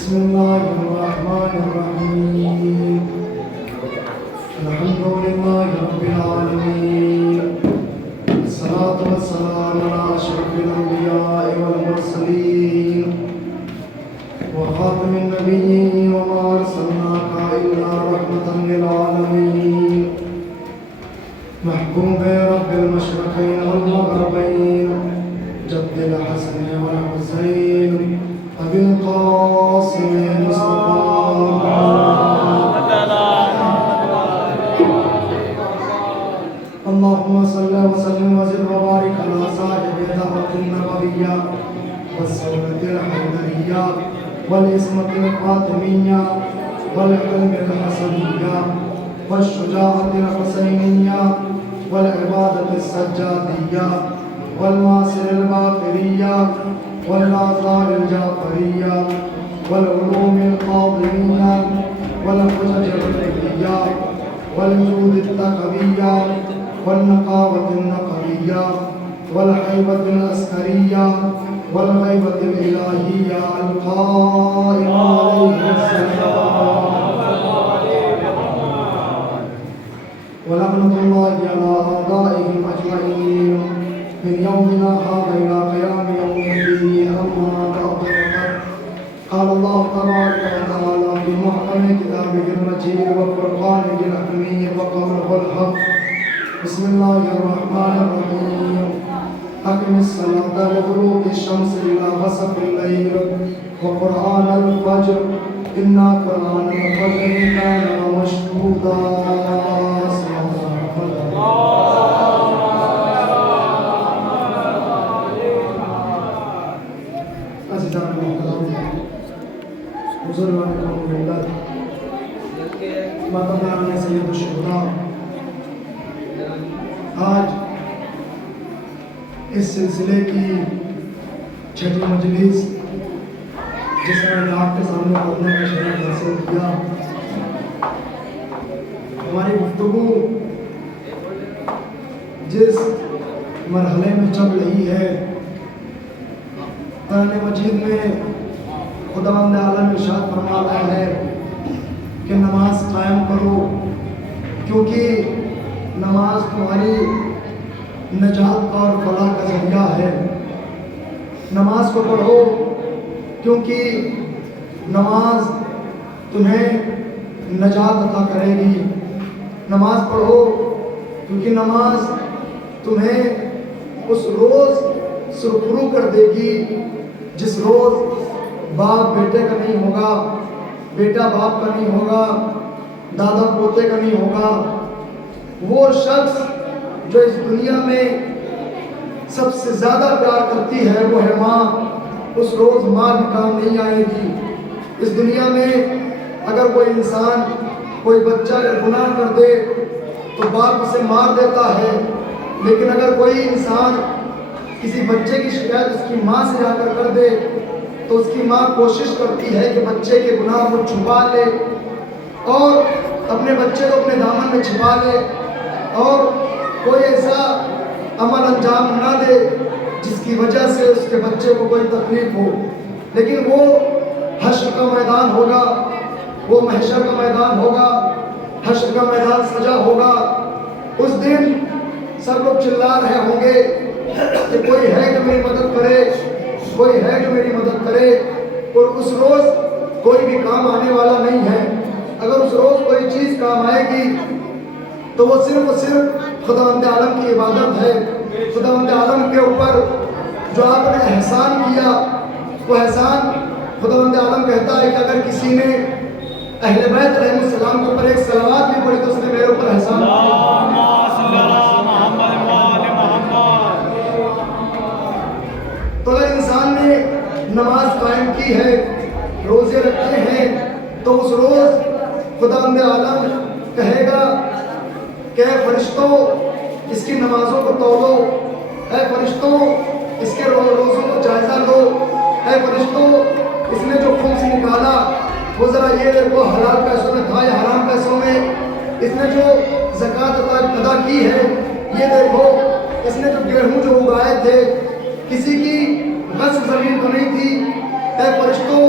بسم الله الرحمن الرحيم الحمد لله رب العالمين الصلاة والسلام على أشرف الأنبياء والمرسلين وخاتم النبيين وما أرسلناك إلا رحمة للعالمين محبوب رب المشرقين والمغربين جد الحسن والحسين أبي القاسم المصطفى اللهم صل وسلم وزد وبارك على صاحب الدعوة النبوية والسنة الحيدرية والعصمة الفاطمية والعلم الحسنية والشجاعة الحسينية والعبادة السجادية والمعصر الباقرية والآثار الجعفرية والعلوم القاضمية والحجج الفقهية والجود التقوية والنقاوة النقوية والهيبة العسكرية والغيبة الإلهية القائمة عليه السلام ولعنة الله على أعدائهم أجمعين من يومنا هذا إلى قيام يوم الدين أما بعد قال الله تبارك وتعالى في محكم كتابه المجيد وفرقانه الحميد وقوله الحق بسم الله الرحمن الرحيم أقم الصلاة لغروب الشمس إلى غسق الليل وقرآن الفجر إنا قرآن الفجر كان مشهودا سید الشہداء آج اس سلسلے کی چھٹی مجلس جس میں آپ کے سامنے پڑھنے کا شرف حاصل کیا ہماری گفتگو جس مرحلے میں چل رہی ہے قرآن مجید میں خداوند عالم ارشاد فرما رہا ہے کہ نماز قائم کرو کیونکہ نماز تمہاری نجات اور فلاح کا ذریعہ ہے. نماز کو پڑھو کیونکہ نماز تمہیں نجات عطا کرے گی. نماز پڑھو کیونکہ نماز تمہیں اس روز سرخرو کر دے گی جس روز باپ بیٹے کا نہیں ہوگا, بیٹا باپ کا نہیں ہوگا, دادا پوتے کا نہیں ہوگا. وہ شخص جو اس دنیا میں سب سے زیادہ پیار کرتی ہے وہ ہے ماں. اس روز ماں بھی کام نہیں آئے گی. اس دنیا میں اگر کوئی انسان کوئی بچہ اگر گناہ کر دے تو باپ اسے مار دیتا ہے, لیکن اگر کوئی انسان کسی بچے کی شکایت اس کی ماں سے جا کر دے تو اس کی ماں کوشش کرتی ہے کہ بچے کے گناہ کو چھپا لے اور اپنے بچے کو اپنے دامن میں چھپا لے اور کوئی ایسا عمل انجام نہ دے جس کی وجہ سے اس کے بچے کو کوئی تکلیف ہو. لیکن وہ حشر کا میدان ہوگا, وہ محشر کا میدان ہوگا, حشر کا میدان سجا ہوگا. اس دن سب لوگ چلا رہے ہوں گے کہ کوئی ہے جو میری مدد کرے, کوئی ہے جو میری مدد کرے. اور اس روز کوئی بھی کام آنے والا نہیں ہے. اگر اس روز کوئی چیز کام آئے گی تو وہ صرف اور صرف خداوند عالم کی عبادت ہے. خداوند عالم کے اوپر جو آپ نے احسان کیا وہ احسان خداوند عالم کہتا ہے کہ اگر کسی نے اہل بیت علیہ السلام کے اوپر ایک صلوات بھی پڑھی تو اس نے میرے اوپر احسان کیا. تو اگر انسان نے نماز قائم کی ہے, روزے رکھے ہیں, تو اس روز خداوند عالم کہے گا کہ اے فرشتوں اس کی نمازوں کو تولو, اے فرشتوں اس کے روزوں کو جائزہ لو, اے فرشتوں اس نے جو خمس نکالا وہ ذرا یہ دیکھو حلال پیسوں میں تھا یا حرام پیسوں میں, اس نے جو زکوٰۃ ادا کی ہے یہ دیکھو, اس نے جو گیہوں جو اگائے تھے کسی کی غصب زمین تو نہیں تھی. اے فرشتوں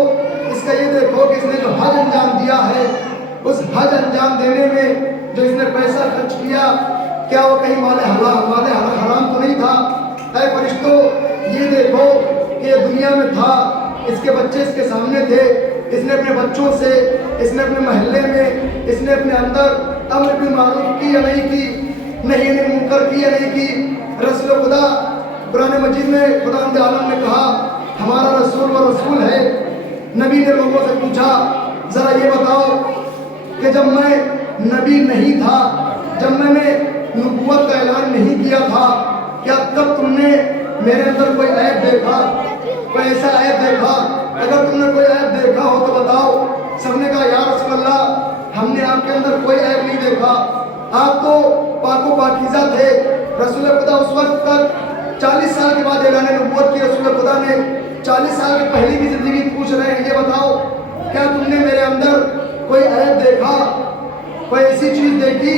اس کا یہ دیکھو دیکھو کہ اس نے جو حج انجام دیا ہے، اس حج انجام دینے میں جو اس نے پیسہ خرچ کیا، کیا وہ کہیں مال حرام تو نہیں تھا؟ اے فرشتوں، یہ دیکھو کہ یہ دنیا میں تھا، اس کے بچے اس کے سامنے تھے، اس نے اپنے بچوں سے، اس نے اپنے محلے میں، اس نے اپنے اندر امر بالمعروف کی یا نہیں کی، نہی عن المنکر کی یا نہیں کی؟ رسول خدا قرآن مجید میں خدا عالم نے کہا ہمارا رسول و رسول ہے۔ نبی نے لوگوں سے پوچھا ذرا یہ بتاؤ کہ جب میں نبی نہیں تھا، جب میں نے نبوت کا اعلان نہیں کیا تھا، کیا تب تم نے میرے اندر کوئی عیب دیکھا، کوئی ایسا عیب دیکھا؟ اگر تم نے کوئی عیب دیکھا ہو تو بتاؤ۔ سب نے کہا یا رسول اللہ، ہم نے آپ کے اندر کوئی عیب نہیں دیکھا، آپ تو پاک و پاکیزہ تھے۔ رسول خدا اس وقت تک 40 سال کے بعد اعلان نبوت کی رسول خدا نے 40 سال کے پہلے کی زندگی پوچھ رہے ہیں، یہ بتاؤ کیا تم نے میرے اندر کوئی عیب دیکھا، کوئی ایسی چیز دیکھی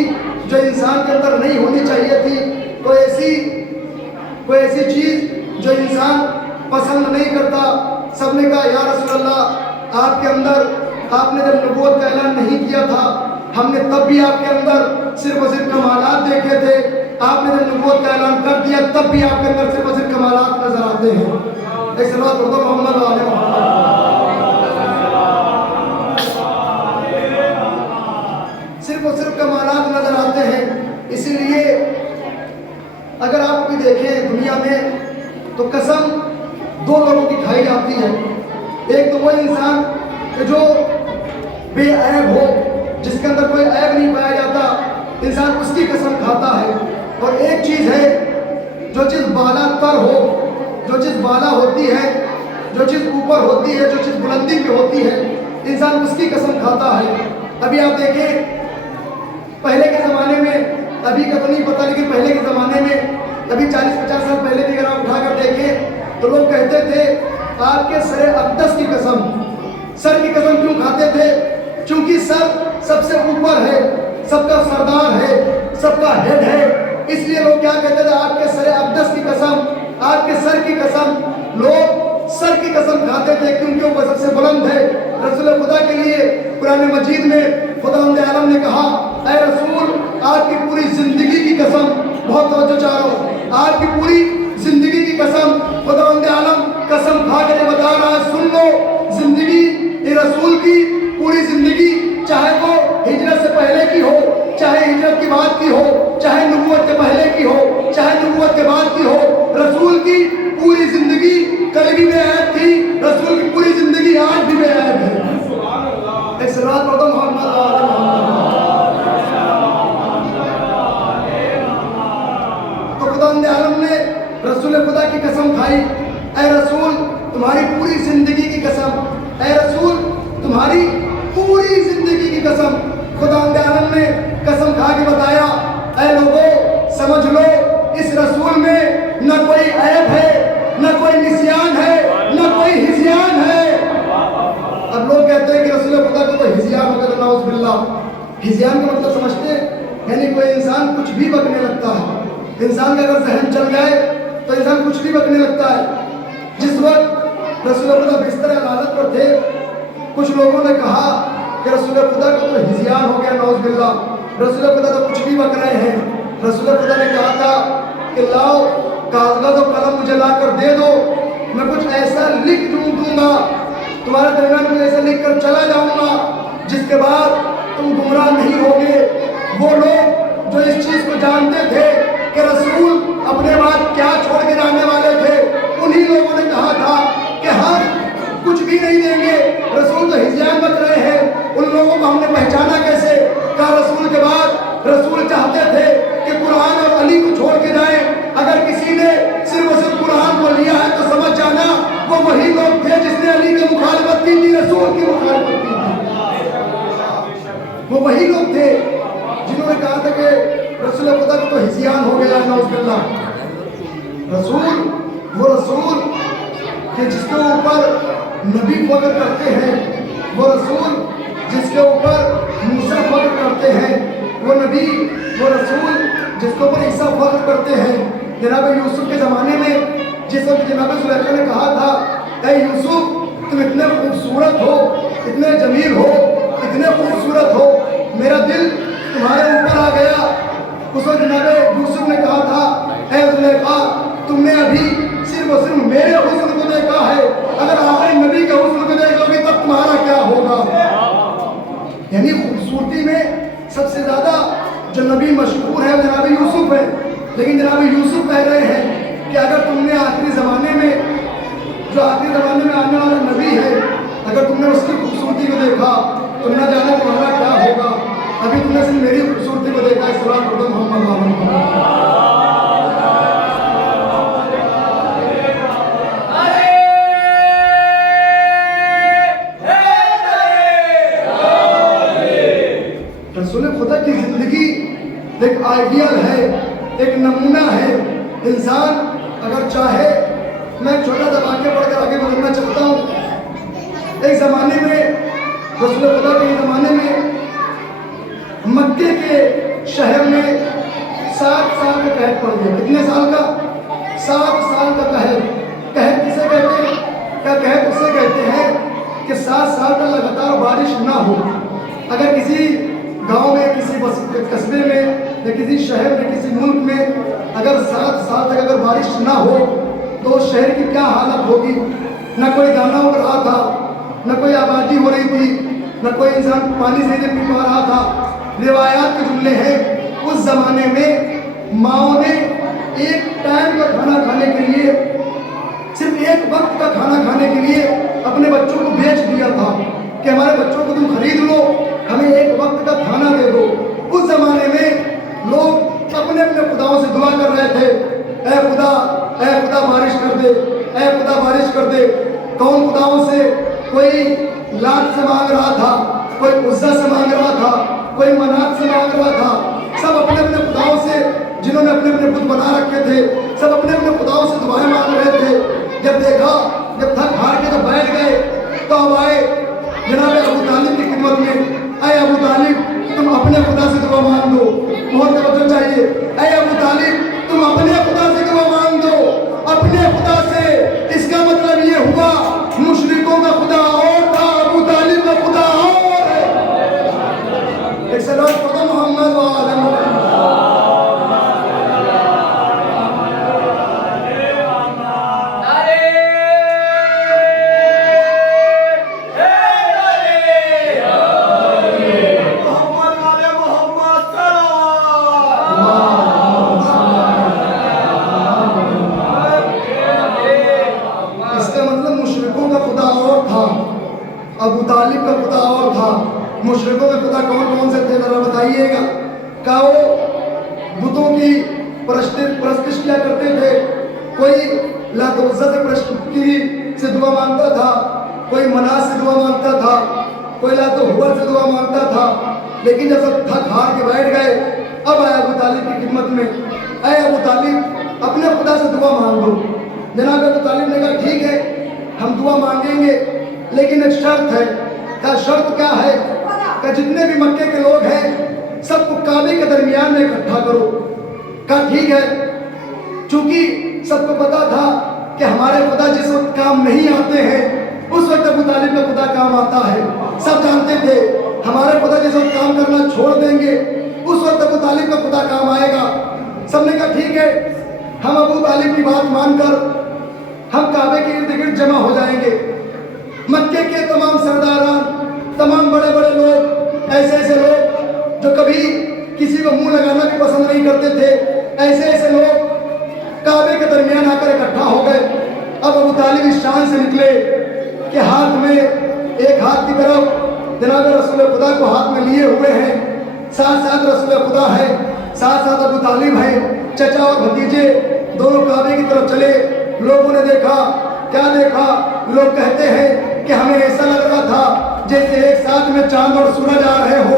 جو انسان کے اندر نہیں ہونی چاہیے تھی، کوئی ایسی چیز جو انسان پسند نہیں کرتا؟ سب نے کہا یا رسول اللہ، آپ کے اندر، آپ نے جب نبوت کا اعلان نہیں کیا تھا، ہم نے تب بھی آپ کے اندر صرف اور صرف کمالات دیکھے تھے، آپ نے جب نبوت کا اعلان کر دیا تب بھی آپ کے اندر صرف اور صرف کمالات نظر آتے ہیں۔ ایک صلوات پڑھ دو محمد و آل محمد۔ صرف اور صرف کمالات نظر آتے ہیں۔ اسی لیے اگر آپ بھی دیکھیں دنیا میں تو قسم دو لوگوں کی کھائی جاتی ہے۔ ایک تو وہ انسان کہ جو بے عیب ہو، جس کے اندر کوئی عیب نہیں پایا جاتا، انسان اس کی قسم کھاتا ہے۔ اور ایک چیز ہے جو چیز بالا تر ہو، جو چیز بالا ہوتی ہے، جو چیز اوپر ہوتی ہے، جو چیز بلندی پہ ہوتی ہے، انسان اس کی قسم کھاتا ہے۔ ابھی آپ دیکھیں پہلے کے زمانے میں، ابھی کا تو نہیں پتہ لیکن پہلے کے زمانے میں، ابھی 40-50 سال پہلے بھی اگر آپ اٹھا کر دیکھیں تو لوگ کہتے تھے آپ کے سر اقدس کی قسم۔ سر کی قسم کیوں کھاتے تھے؟ چونکہ سر سب سے اوپر ہے، سب کا سردار ہے، سب کا ہیڈ ہے، اس لیے لوگ کیا کہتے تھے آپ کے سر اقدس کی قسم، آپ کے سر کی قسم۔ لوگ سر کی قسم کھاتے تھے کیونکہ وہ سب سے بلند ہے۔ رسول خدا کے لیے قرآن مجید میں خدا عالم نے کہا اے رسول، آپ کی پوری زندگی کی قسم، بہت توجہ چاہ رہا ہوں، آپ کی پوری زندگی کی قسم، خدا عالم قسم کھا کے یہ بتا رہا ہے سن لو، زندگی یہ رسول کی پوری زندگی، چاہے وہ ہجرت سے پہلے کی ہو، چاہے ہجرت کے بعد کی ہو، چاہے نبوت کے پہلے کی ہو، چاہے نبوت کے بعد کی ہو، رسول کی پوری زندگی کل بھی بے عیب تھی، رسول کی پوری زندگی آج بھی بے عیب ہے۔ ایک صلوات پڑھ دو محمد و آل محمد۔ تو خدا عالم نے رسول خدا کی قسم کھائی، اے رسول تمہاری پوری زندگی کی قسم، اے رسول تمہاری پوری زندگی کی قسم۔ خدا عالم نے قسم کھا کے بتایا اے لوگوں سمجھ لو اس رسول میں نہ کوئی عیب ہے، نہ کوئی نسیان ہے، نہ کوئی ہزیان ہے۔ اب لوگ کہتے ہیں کہ رسول خدا کو تو ہزیان ہو گیا، نعوذ باللہ۔ ہزیان کا مطلب سمجھتے ہیں؟ یعنی کوئی انسان کچھ بھی بکنے لگتا ہے۔ انسان کا اگر ذہن چل جائے تو انسان کچھ بھی بکنے لگتا ہے۔ جس وقت رسول خدا بستر عدالت پر تھے، کچھ لوگوں نے کہا کہ رسول خدا کو تو ہزیان ہو گیا، نعوذ باللہ، رسول خدا تو کچھ بھی بک رہے ہیں۔ رسول خدا نے کہا تھا کہ لاؤ کاغذ و قلم مجھے لا کر دے دو، میں کچھ ایسا لکھ دوں گا، تمہارے درمیان میں ایسا لکھ کر چلا جاؤں گا جس کے بعد تم گمراہ نہیں ہوگے۔ وہ لوگ جو اس چیز کو جانتے تھے کہ رسول اپنے بعد کیا چھوڑ کے جانے والے تھے، انہی لوگوں نے کہا تھا کہ ہم کچھ بھی نہیں دیں گے، رسول تو ہزیان بک رہے ہیں۔ ان لوگوں کو ہم نے پہچانا کیسے؟ کہا رسول کے بعد رسول چاہتے تھے کہ قرآن اور علی کو چھوڑ کے جائیں، اگر کسی نے صرف اور صرف قرآن کو لیا ہے تو سمجھ جانا وہ وہی لوگ تھے جس نے علی کی مخالفت کی تھی، رسول کی مخالفت کی تھی۔ وہ وہی لوگ تھے جنہوں نے کہا تھا کہ رسول خدا کو تو ہزیان ہو گیا، نعوذ باللہ۔ رسول وہ رسول کہ جس کے اوپر نبی فخر کرتے ہیں، وہ رسول جس کے اوپر موسیٰ فخر کرتے ہیں، وہ نبی وہ رسول جس کے اوپر عیسیٰ فخر کرتے ہیں۔ جناب یوسف کے زمانے میں جس وقت جناب زلیخا نے کہا تھا اے یوسف تم اتنے خوبصورت ہو، اتنے جمیل ہو, اتنے خوبصورت ہو, میرا دل تمہارے اوپر آ گیا. اس وقت جناب یوسف نے کہا تھا, اے زلیخا تم نے ابھی صرف اور صرف میرے حسن کو دیکھا ہے, اگر آخری نبی کے حسن کو دیکھ لو گے تب تمہارا کیا ہوگا. یعنی خوبصورتی میں سب سے زیادہ جو نبی مشہور ہے وہ جناب یوسف ہے. لیکن جناب یوسف کہہ رہے ہیں کہ اگر تم نے آخری زمانے میں جو آخری زمانے میں آنے والا نبی ہے, اگر تم نے اس کی خوبصورتی کو دیکھا تو نہ جانے تمہارا کیا ہوگا. ابھی تم نے صرف میری خوبصورتی کو دیکھا. السلام علیکم محمد. رسول خدا کی زندگی ایک آئیڈیل ہے, ایک نمونہ ہے. انسان اگر چاہے, میں چھوٹا سا واقعہ پڑھ کر آگے بڑھنا چاہتا ہوں. ایک زمانے میں رسول خدا کے زمانے میں مکے کے شہر میں 7 سال کا قحط پڑ گیا. کتنے سال کا؟ 7 سال کا قحط. قحط کسے کہتے ہیں؟ کیا قحط اسے کہتے ہیں کہ 7 سال کا لگاتار بارش نہ ہو. اگر کسی گاؤں میں, کسی قصبے میں یا کسی شہر میں, کسی ملک میں اگر 7 سال تک اگر بارش نہ ہو تو اس شہر کی کیا حالت ہوگی. نہ کوئی دانہ اڑ رہا تھا, نہ کوئی آبادی ہو رہی تھی, نہ کوئی انسان پانی سے پی پا رہا تھا. روایات کے جملے ہیں, اس زمانے میں ماؤں نے ایک ٹائم کا کھانا کھانے کے لیے, صرف ایک وقت کا کھانا کھانے کے لیے اپنے بچوں کو بیچ دیا تھا کہ ہمارے بچوں کو تم خرید لو, ہمیں ایک وقت کا کھانا دے دو. اس زمانے میں لوگ اپنے اپنے خداؤں سے دعا کر رہے تھے, اے خدا بارش کر دے, اے خدا بارش کر دے. کون خداؤں سے؟ کوئی لات سے مانگ رہا تھا, کوئی عزا سے مانگ رہا تھا, کوئی منات سے مانگ رہا تھا. سب اپنے اپنے خداؤں سے, جنہوں نے اپنے اپنے بت بنا رکھے تھے, سب اپنے اپنے خداؤں سے دعائیں مانگ رہے تھے. جب دیکھا, جب تھک ہار کے جب بیٹھ گئے تو اب آئے جناب ابو طالب کی خدمت میں. اے ابو طالب تم اپنے خدا سے دعا مانگ دو. بہت توجہ چاہیے. اے ابو طالب تم اپنے خدا سے دعا مانگ دو, اپنے خدا سے. اس کا مطلب یہ ہوا مشرکوں کا خدا اور تھا, ابو طالب کا خدا اور ہے. ایک سلام پڑھو محمد و آل محمد. ابو طالب کا خدا اور تھا. مشرکوں کے خدا کون کون سے تھے ذرا بتائیے گا. کیا وہ بتوں کی پرستش کیا کرتے تھے؟ کوئی لات و عزا سے دعا مانگتا تھا, کوئی مناس سے دعا مانگتا تھا, کوئی لات و حبل سے دعا مانگتا تھا. لیکن جب سب تھک ہار کے بیٹھ گئے, اب آئے ابو طالب کی خدمت میں. اے ابو طالب اپنے خدا سے دعا مانگ دو. جناب ابو طالب نے کہا ٹھیک ہے ہم دعا مانگیں گے, لیکن ایک شرط ہے. کیا شرط کیا ہے؟ کہ جتنے بھی مکے کے لوگ ہیں سب کو کعبے کے درمیان میں اکٹھا کرو. کہا ٹھیک ہے. چونکہ سب کو پتا تھا کہ ہمارے خدا جس وقت کام نہیں آتے ہیں اس وقت ابو طالب کا خدا کام آتا ہے. سب جانتے تھے ہمارے خدا جس وقت کام کرنا چھوڑ دیں گے اس وقت ابو طالب کا خدا کام آئے گا. سب نے کہا ٹھیک ہے ہم ابو طالب کی بات مان کر ہم کعبے کے ارد گرد جمع ہو جائیں گے. مکے کے تمام سرداران, تمام بڑے بڑے لوگ, ایسے ایسے لوگ جو کبھی کسی کو منہ لگانا بھی پسند نہیں کرتے تھے, ایسے ایسے لوگ کعبے کے درمیان آ کر اکٹھا ہو گئے. اب ابو طالب اس شان سے نکلے کہ ہاتھ میں ایک ہاتھ کی طرف جناب رسول خدا کو ہاتھ میں لیے ہوئے ہیں, ساتھ ساتھ رسول خدا ہے, ساتھ ساتھ ابو طالب ہے. چچا اور بھتیجے دونوں کعبے کی طرف چلے. لوگوں نے دیکھا, کیا دیکھا؟ لوگ کہتے ہیں کہ ہمیں ایسا لگ رہا تھا جیسے ایک ساتھ میں چاند اور سورج آ رہے ہو.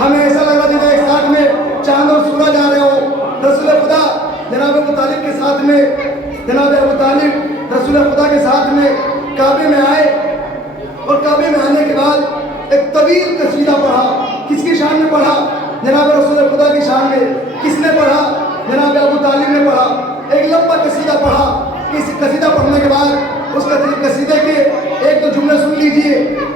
ہمیں ایسا لگ رہا تھا جیسے ایک ساتھ میں چاند اور سورج آ رہے ہو. رسول خدا جناب ابو طالب کے ساتھ میں, جناب ابو طالب رسول خدا کے ساتھ میں کعبے میں آئے, اور کعبے میں آنے کے بعد ایک طویل قصیدہ پڑھا. کس کی شان میں پڑھا؟ جناب رسول خدا کی شان میں. کس نے پڑھا؟ جناب ابو طالب نے پڑھا. ایک لمبا قصیدہ پڑھا. کسی قصیدہ پڑھنے کے بعد اس قصیدے کے ایک دو جملے سن لیجئے.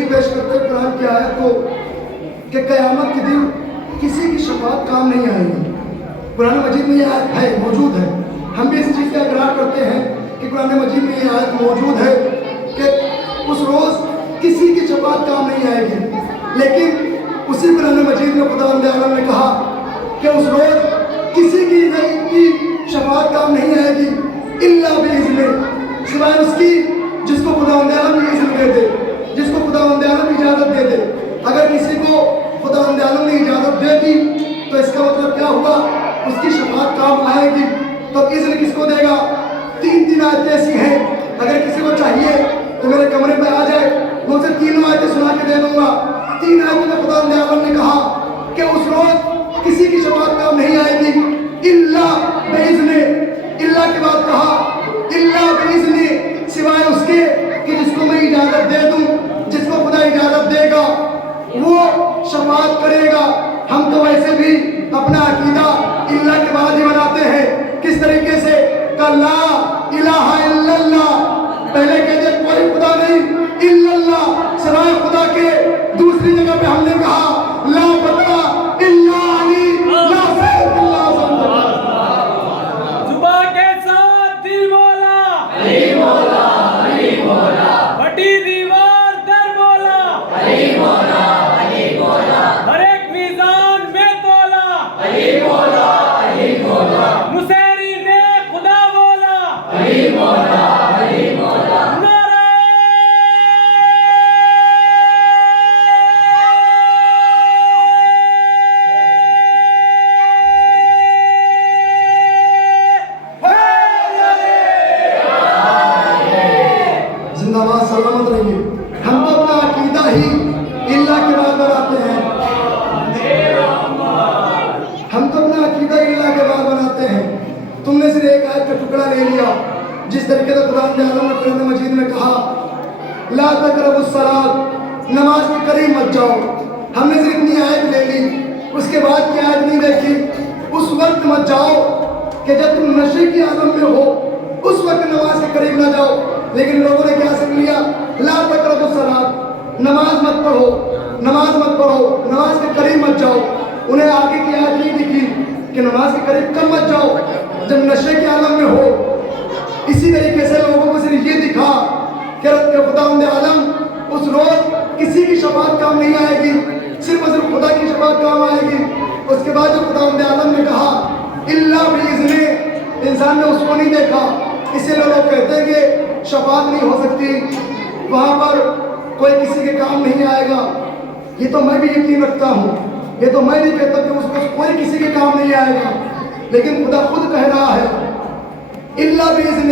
دلیل پیش کرتے ہیں قرآن کی آیت کو کہ قیامت کے دن کسی کی شفاعت کام نہیں آئے گی. قرآن مجید میں یہ آیت ہے، موجود ہے. ہم بھی اس چیز کا اقرار کرتے ہیں کہ قرآن مجید میں یہ آیت موجود ہے کہ اس روز کسی کی شفاعت کام نہیں آئے گی. لیکن اسی قرآن مجید میں خداوند عالم نے کہا کہ اس روز کسی کی شفاعت کام نہیں آئے گی الا باذن، سوائے اس کی جس کو خداوند عالم اذن دے دے، جس کو خداوند عالم اجازت دے دے. اگر کسی کو خداوند عالم نے اجازت دے دی تو اس کا مطلب کیا ہوا؟ اس کی شفاعت کام آئے گی. تو اذن کس کو دے گا؟ تین آیتیں ایسی ہیں، اگر کسی کو چاہیے تو میرے کمرے پہ آ جائے، میں اسے تینوں آیتیں سنا کے دے دوں گا. تین آیتوں میں خداوند عالم نے کہا کہ اس روز کسی کی شفاعت کام نہیں آئے گی الا باذن. الا کے بعد کہا الا باذن، سوائے اس کے کہ جس کو میں اجازت دے دوں، جس کو خدا اجازت دے گا وہ شفاعت کرے گا. ہم تو ویسے بھی اپنا عقیدہ اللہ کے بعد ہی بناتے ہیں. کس طریقے سے؟ کہ لا الہ الا اللہ، پہلے کہتے کوئی خدا نہیں الا اللہ، سوائے خدا کے. دوسری جگہ پہ ہم نے کہا لا فتح الا علی، لا سیف الا اللہ. صبح کے ساتھ دل بولا علی مولا، علی مولا، پھٹی دیوار در بولا علی مولا، علی مولا، ہر ایک میزان میں تولا علی مولا، علی مولا، مسیری نے خدا بولا علی مولا، علی مولا. زندہ باد، سلامت رہیے. ہم تو اپنا عقیدہ ہی اللہ کے بعد بناتے ہیں. ہم تو اپنا عقیدہ ہی اللہ کے بعد بناتے ہیں. تم نے صرف ایک آیت کا ٹکڑا لے لیا، جس طریقے سے خدا نے قرآن مجید میں کہا لا تقربوا الصلاۃ، نماز کے قریب مت جاؤ. ہم نے صرف اتنی آیت لے لی، اس کے بعد کی آیت نہیں دیکھی. اس وقت مت جاؤ کہ جب تم نشے کی عالم میں ہو، اس وقت نماز کے قریب نہ جاؤ. لیکن لوگوں نے کیا سمجھ لیا؟ لا تقربوا الصلاۃ، نماز مت پڑھو، نماز مت پڑھو، نماز کے قریب مت جاؤ. انہیں آگے کی آیت نہیں دکھی کہ نماز کے قریب کب مت جاؤ؟ جب نشے کے عالم میں ہو. اسی طریقے سے لوگوں کو صرف یہ دکھا کہ خداوند عالم اس روز کسی کی شفاعت کام نہیں آئے گی، صرف اور صرف خدا کی شفاعت کام آئے گی. اس کے بعد جو خداوند عالم نے کہا الا باذن، انسان نے اس کو نہیں دیکھا. اسی لیے لوگ کہتے ہیں کہ شفاعت نہیں ہو سکتی، وہاں پر کوئی کسی کے کام نہیں آئے گا. یہ تو میں بھی یقین رکھتا ہوں، یہ تو میں نہیں کہتا کہ اس کو کوئی کسی کے کام نہیں آئے گا. لیکن خدا خود کہہ رہا ہے الا باذن.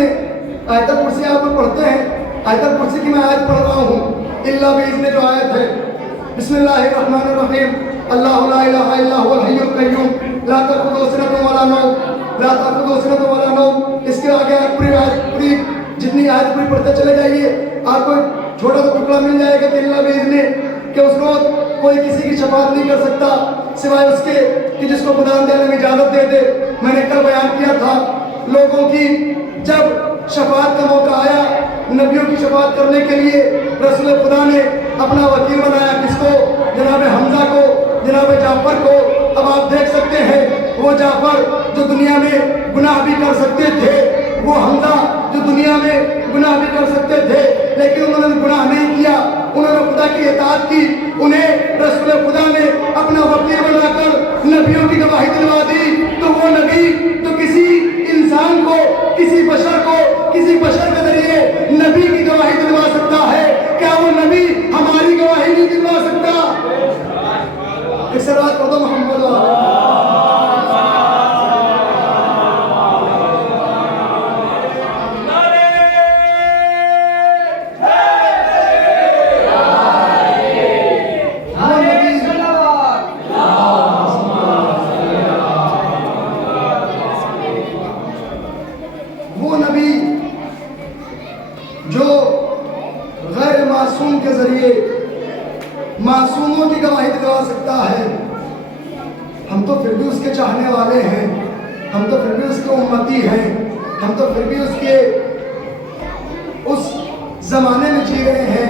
آیت الکرسی آپ لوگ پڑھتے ہیں، آیت الکرسی کی میں آیت پڑھ رہا ہوں. الا باذن جو آیت ہے، بسم اللہ الرحمن الرحیم، اللہ لا الہ الا هو الحی القیوم لا تأخذہ سنۃ ولا نوم، لا تأخذہ سنۃ ولا نوم. اس کے آگے پوری آیت، پوری جتنی آیت پوری پڑھتے چلے جائیے، آپ کو چھوٹا سا ٹکڑا مل جائے گا کہ الا باذن، کہ اس روز کوئی کسی کی شفاعت نہیں کر سکتا سوائے اس کے کہ جس کو خداوند عالم اجازت دے دے. میں نے کل بیان کیا تھا لوگوں کی جب شفاعت کا موقع آیا، نبیوں کی شفاعت کرنے کے لیے رسول خدا نے اپنا وکیل بنایا. کس کو؟ جناب حمزہ کو، جناب جعفر کو. اب آپ دیکھ سکتے ہیں وہ جعفر جو دنیا میں گناہ بھی کر سکتے تھے، وہ حمزہ جو دنیا میں گناہ بھی کر سکتے تھے، لیکن انہوں نے گناہ نہیں کیا، انہوں نے خدا کی اطاعت کی. انہیں رسول خدا نے اپنا وکیل بنا کر نبیوں کی گواہی دلوا دی. تو وہ نبی جو کسی انسان کو، کسی بشر کو، کسی بشر کے ذریعے نبی کی گواہی دلوا سکتا ہے، کیا وہ نبی ہماری گواہی نہیں دلوا سکتا؟ ایک سرات پڑھ دو محمد. وہ نبی جو غیر معصوم کے ذریعے معصوموں کی گواہی دلوا سکتا ہے. ہم تو پھر بھی اس کے چاہنے والے ہیں، ہم تو پھر بھی اس کے امتی ہیں، ہم تو پھر بھی اس کے اس زمانے میں جی رہے ہیں.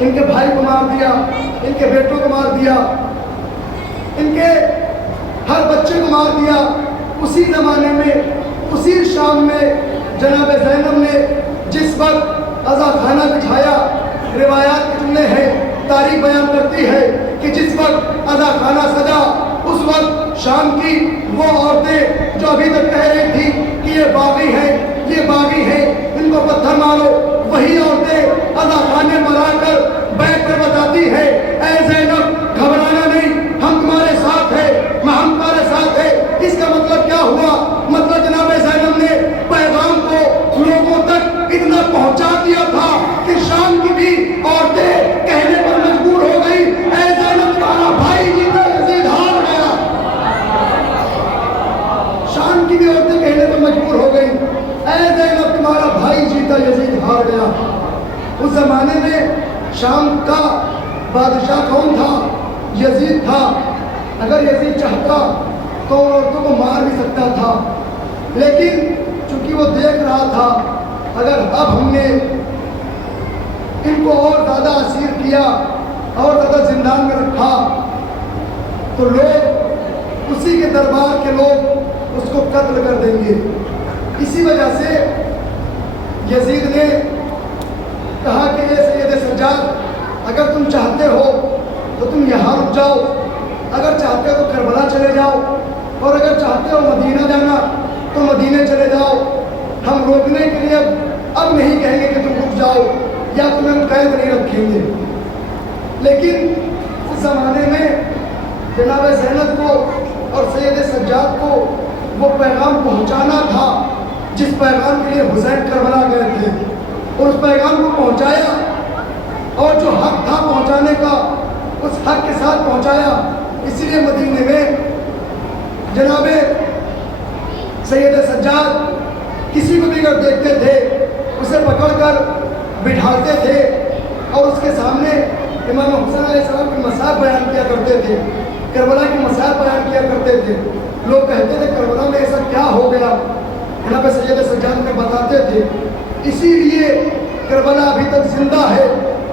ان کے بھائی کو مار دیا، ان کے بیٹوں کو مار دیا، ان کے ہر بچے کو مار دیا۔ اسی زمانے میں، اسی شام میں جناب زینب نے جس وقت عزا خانہ بچھایا، روایات کے جملے ہیں، تاریخ بیان کرتی ہے کہ جس وقت عزا خانہ سجا، اس وقت شام کی وہ عورتیں جو ابھی تک کہہ رہی تھی کہ یہ باغی ہیں، یہ باغی ہیں، ان کو پتھر مارو، وہی عورتیں عزا خانے پر آ کر بیٹھ کر بتاتی ہے، اے زینب گھبرانا نہیں، ہم تمہارے ساتھ ہیں، ہم تمہارے ساتھ ہیں۔ اس کا مطلب کیا ہوا؟ مطلب جناب زینب نے پیغام کو لوگوں تک اتنا پہنچا دیا تھا کہ شام کی بھی عورتیں کہنے پر مجبور ہو گئی، اے زینب تمہارا بھائی جیتا، یزید ہار گیا۔ شام کی بھی عورتیں کہنے پر مجبور ہو گئی، اے زینب تمہارا بھائی جیتا، یزید ہار گیا۔ اس زمانے میں شام کا بادشاہ کون تھا؟ یزید تھا۔ اگر یزید چاہتا تو عورتوں کو مار بھی سکتا تھا، لیکن چونکہ وہ دیکھ رہا تھا اگر اب ہم نے ان کو اور زیادہ اسیر کیا، اور زیادہ زندان میں رکھا، تو لوگ، اسی کے دربار کے لوگ اس کو قتل کر دیں گے۔ اسی وجہ سے یزید نے کہا کہ اے سید سجاد، اگر تم چاہتے ہو تو تم یہاں رک جاؤ، اگر چاہتے ہو تو کربلا چلے جاؤ، اور اگر چاہتے ہو مدینہ جانا تو مدینہ چلے جاؤ۔ ہم روکنے کے لیے اب نہیں کہیں گے کہ تم رک جاؤ یا تمہیں قید نہیں رکھیں گے۔ لیکن اس زمانے میں جناب زینب کو اور سید سجاد کو وہ پیغام پہنچانا تھا جس پیغام کے لیے حسین کربلا گئے تھے، اور اس پیغام کو پہنچایا، اور جو حق تھا پہنچانے کا اس حق کے ساتھ پہنچایا۔ اسی لیے مدینے میں جناب سید سجاد کسی کو بھی اگر دیکھتے تھے اسے پکڑ کر بٹھاتے تھے، اور اس کے سامنے امام حسین علیہ السلام کی مصائب بیان کیا کرتے تھے، کربلا کی مصائب بیان کیا کرتے تھے۔ لوگ کہتے تھے کربلا میں ایسا کیا ہو گیا، جناب سید سجاد میں بتاتے تھے۔ اسی لیے کربلا ابھی تک زندہ ہے،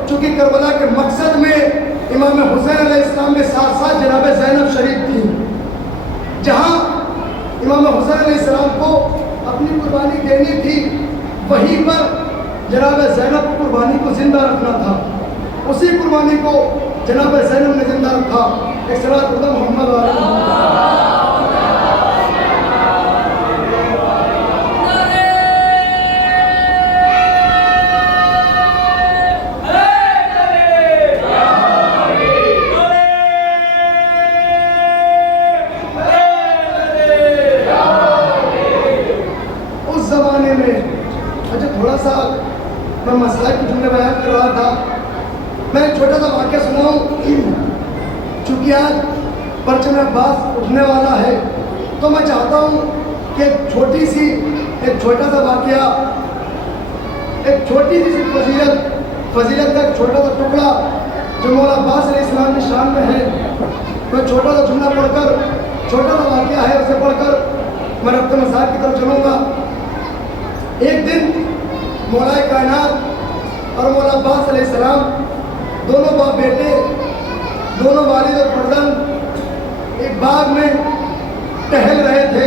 چونکہ کربلا کے مقصد میں امام حسین علیہ السلام کے ساتھ ساتھ جناب زینب شریک تھی۔ جہاں امام حسین علیہ السلام کو اپنی قربانی دینی تھی، وہیں پر جناب زینب قربانی کو زندہ رکھنا تھا۔ اسی قربانی کو جناب زینب نے زندہ رکھا۔ ایک صلاۃ پڑھو محمد و آل محمد۔ میں مسائل کے جملے بیان کر رہا تھا، میں ایک چھوٹا سا واقعہ سناؤں۔ چونکہ آج پرچم عباس اٹھنے والا ہے تو میں چاہتا ہوں کہ ایک چھوٹا سا واقعہ، ایک چھوٹی سی فضیلت کا ایک چھوٹا سا ٹکڑا جو مولا عباس علیہ السلام کی شان میں ہے، میں چھوٹا سا جملہ پڑھ کر، چھوٹا سا واقعہ ہے اسے پڑھ کر میں ربط مسائل کی طرف چلوں گا۔ ایک دن مولا کائنات اور مولا عباس علیہ السلام دونوں باپ بیٹے، دونوں والد اور فرزند ایک باغ میں ٹہل رہے تھے۔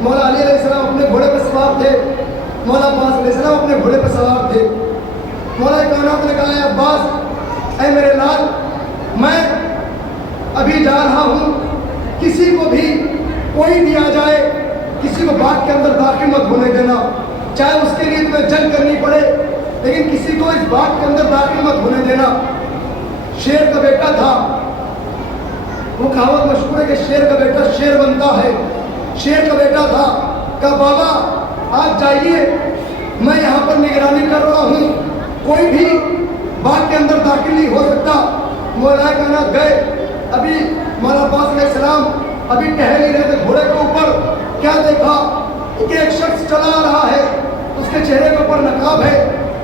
مولا علی علیہ السلام اپنے گھوڑے پہ سوار تھے، مولا عباس علیہ السلام اپنے گھوڑے پہ سوار تھے۔ مولا کائنات نے کہا، اے عباس، اے میرے لال، میں ابھی جا رہا ہوں، کسی کو بھی کوئی بھی آ جائے، کسی کو باغ کے اندر داخل مت ہونے دینا، چاہے اس کے لیے تمہیں جنگ کرنی پڑے، لیکن کسی کو اس باغ کے اندر داخل مت ہونے دینا۔ شیر کا بیٹا تھا، وہ کہاوت مشہور ہے کہ شیر کا بیٹا شیر بنتا ہے۔ شیر کا بیٹا تھا، کہا بابا آج جائیے، میں یہاں پر نگرانی کر رہا ہوں، کوئی بھی باغ کے اندر داخل نہیں ہو سکتا۔ مولا کائنات گئے، ابھی مولا عباس علیہ السلام ابھی ٹہل ہی رہے تھے گھوڑے کے اوپر، کیا دیکھا کہ ایک شخص چلا آ رہا ہے، اس کے چہرے کے اوپر نقاب ہے،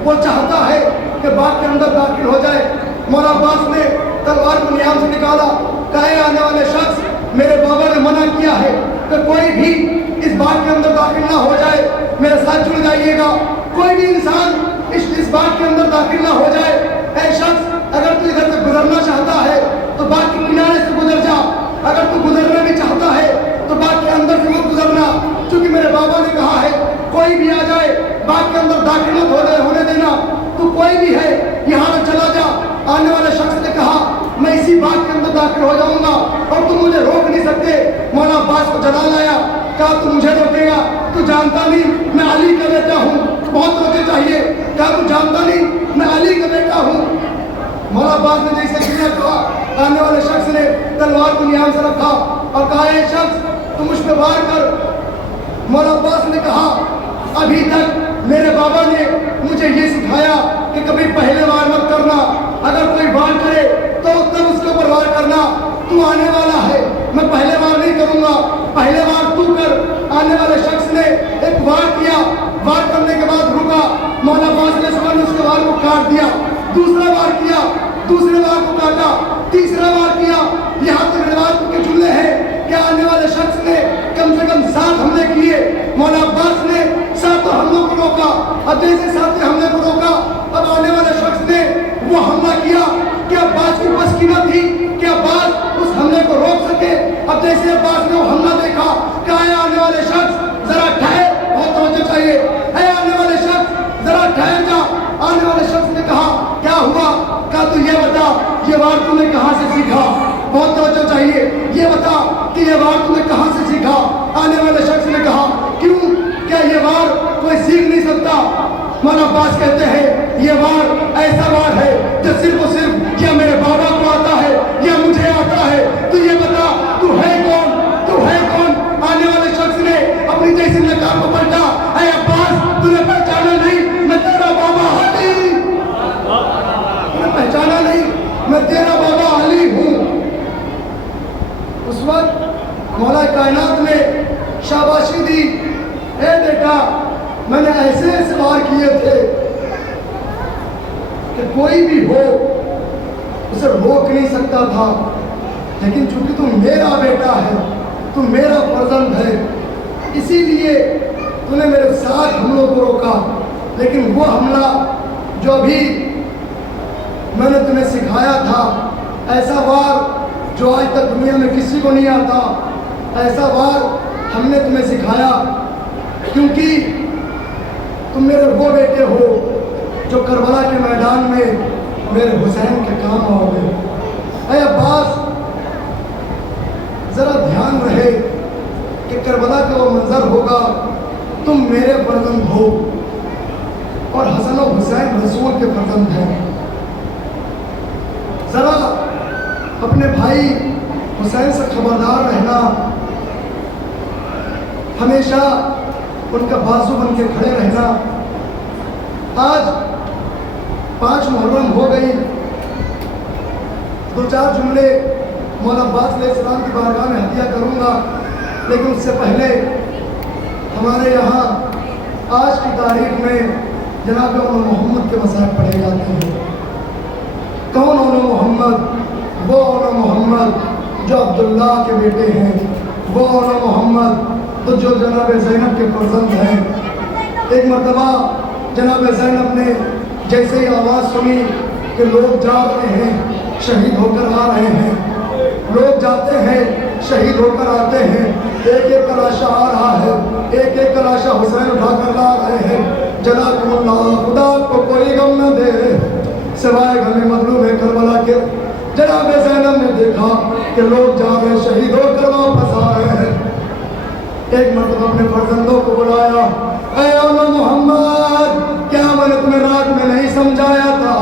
وہ چاہتا ہے کہ باغ کے اندر داخل ہو جائے۔ مولا عباس نے تلوار کو نیام سے نکالا، کہے آنے والے شخص، میرے بابا نے منع کیا ہے کہ کوئی بھی اس باغ کے اندر داخل نہ ہو جائے، میرے ساتھ جڑ جائیے گا، کوئی بھی انسان اس باغ کے اندر داخل نہ ہو جائے۔ اے شخص اگر تو ادھر سے گزرنا چاہتا ہے تو باغ کے کنارے سے گزر جا، اگر تو گزرنا بھی چاہتا ہے تو باغ کے اندر سے مت گزرنا، چونکہ میرے بابا نے کہا ہے کوئی بھی آ جائے باغ کے اندر داخل مت ہونے دینا، تو کوئی بھی ہے یہاں سے چلا جا۔ آنے والے شخص نے کہا میں اسی باغ کے اندر داخل ہو جاؤں گا اور تم مجھے روک نہیں سکتے۔ مولا عباس کو جلا لایا، کہا تو مجھے روکے گا؟ تو جانتا نہیں میں علی کا بیٹا ہوں، بہت روکے چاہیے، کہا تو جانتا نہیں میں علی کا بیٹا ہوں۔ مولا عباس نے جیسے کیا کہا، آنے والے شخص نے تلوار کو نیام سے رکھا اور کہا اے شخص تو مجھ پہ وار کر۔ مولا عباس نے کہا ابھی تک میرے بابا نے مجھے یہ سکھایا کہ کبھی پہلے وار مت کرنا، اگر کوئی وار کرے تو تب اس کے اوپر وار کرنا، تو آنے والا ہے میں پہلے وار نہیں کروں گا، پہلے وار تو کر۔ آنے والے شخص نے ایک وار کیا، وار کرنے کے بعد رکا، مولا عباس نے اس کے وار کو کاٹ دیا، دوسرا وار کیا، دوسرے وار کو کاٹا، تیسرا وار کیا، یہاں تک روایت کے جملے ہیں کہ آنے والے شخص نے کم سے کم 7 حملے کیے، مولا عباس نے 7 حملوں کو روکا، اب جیسے 7 حملے کو روکا اب آنے والے شخص نے وہ حملہ کیا کہ عباس کی بس کی نہ تھی کہ عباس اس حملے کو روک سکے۔ اب جیسے عباس نے وہ حملہ دیکھا کہ اے آنے والے شخص ذرا ٹھہر، بہت توجہ چاہیے، اے آنے والے شخص ذرا ٹھہر جا۔ آنے والے شخص نے کہا کیا ہوا؟ کہا تو یہ بتا یہ وار تم نے کہاں سے سیکھا؟ بہت توجہ چاہیے، یہ بتا کہ یہ وار تم نے کہاں سے سیکھا؟ آنے والے شخص نے کہا کیوں، کیا یہ وار کوئی سیکھ نہیں سکتا؟ مولا عباس کہتے ہیں یہ وار ایسا وار ہے جو صرف و صرف یا میرے بابا کو آتا ہے یا مجھے آتا ہے، تو یہ بتا تو ہے کون، تو ہے کون؟ آنے والے شخص نے اپنی جیسی نقاب کو پلٹا، اے عباس تو نے پہچانا نہیں میں تیرا بابا علی، تو نے پہچانا نہیں میں تیرا بابا علی ہوں۔ اس وقت مولا کائنات نے شاباشی دی، اے بیٹا میں نے ایسے وار کیے تھے کہ کوئی بھی ہو اسے روک نہیں سکتا تھا، لیکن چونکہ تم میرا بیٹا ہے، تم میرا فرزند ہے، اسی لیے تو نے میرے 7 حملوں کو روکا۔ لیکن وہ حملہ جو ابھی میں نے تمہیں سکھایا تھا، ایسا وار جو آج تک دنیا میں کسی کو نہیں آتا، ایسا وار ہم نے تمہیں سکھایا کیونکہ تم میرے وہ بیٹے ہو جو کربلا کے میدان میں میرے حسین کے کام آؤ گے۔ اے عباس ذرا دھیان رہے کہ کربلا کا وہ منظر ہوگا، تم میرے فرزند ہو اور حسن و حسین رسول کے فرزند ہیں، ذرا اپنے بھائی حسین سے خبردار رہنا، ہمیشہ ان کا بازو بن کے کھڑے رہنا۔ آج 5 محرم ہو گئی، 2-4 جملے مولا عباس علیہ السلام کی بارگاہ میں ہدیہ کروں گا، لیکن اس سے پہلے ہمارے یہاں آج کی تاریخ میں جناب اولو محمد کے مسائل پڑھے جاتے ہیں۔ کون اولو محمد؟ وہ اولو محمد جو عبداللہ کے بیٹے ہیں، وہ اولو محمد تو جو جناب زینب کے فرزند ہیں۔ ایک مرتبہ جناب زینب نے جیسے ہی آواز سنی کہ لوگ جا رہے ہیں شہید ہو کر آ رہے ہیں، لوگ جاتے ہیں شہید ہو کر آتے ہیں، ایک ایک کا لاشا آ رہا ہے، ایک ایک کا لاشا حسین اٹھا کر لا رہے ہیں، جناب اللہ خدا کو کوئی غم نہ دے سوائے غم مظلوم کربلا کے۔ جناب زینب نے دیکھا کہ لوگ جا رہے شہید ہو کر واپس آ رہے ہیں، ایک مرتبہ اپنے فرزندوں کو بلایا، اے اولو محمد کیا میں نے تمہیں رات میں نہیں سمجھایا تھا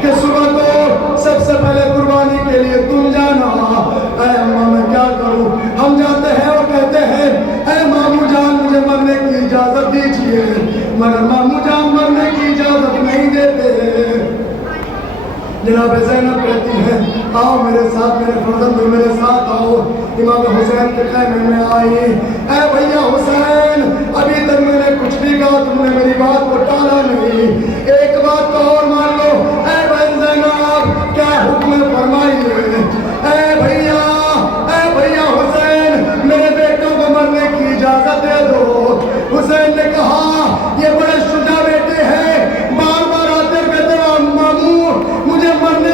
کہ صبح کو سب سے پہلے قربانی کے لیے تم جانا؟ اے اماں میں کیا کروں، ہم جاتے ہیں اور کہتے ہیں اے مامو جان مجھے مرنے کی اجازت دیجیے، مگر مامو جان مرنے کی اجازت نہیں دیتے۔ جناب زینب کہتی ہیں آؤ میرے ساتھ، میرے فرزند میرے ساتھ آؤ۔ امام حسین کے خیمے میں آئی، اے بھیا حسین ابھی تک میں نے کچھ بھی کہا، تم نے میری بات کو ٹالا نہیں، ایک بات تو اور مان لو، اے بہن زینب کیا حکم فرمائیے؟ اے بھیا حسین میرے بیٹوں کو مرنے کی اجازت دے دو۔ حسین نے کہا یہ بڑے شجاع بیٹے ہیں، بار بار آتے کہتے ماموں مجھے مرنے